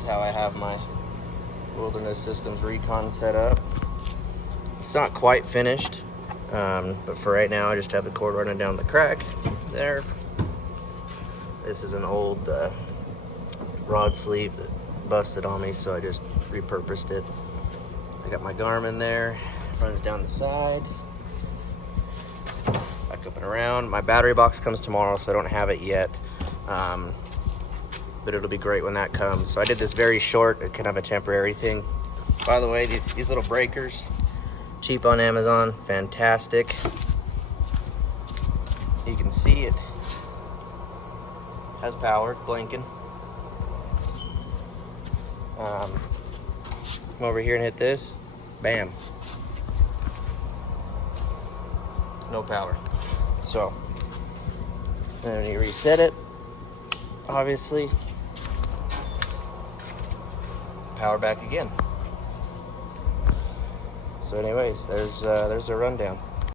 is how I have my Wilderness Systems RECON set up. It's not quite finished, but for right now I just have the cord running down the crack there. This is an old rod sleeve that busted on me, so I just repurposed it. I got my Garmin there, runs down the side, back up and around. My battery box comes tomorrow, so I don't have it yet, but it'll be great when that comes. So I did this very short, kind of a temporary thing. By the way, these little breakers, cheap on Amazon, fantastic. You can see it has power, blinking. Come over here and hit this, bam, no power. So then you reset it, obviously, power back again. So anyways, there's a rundown.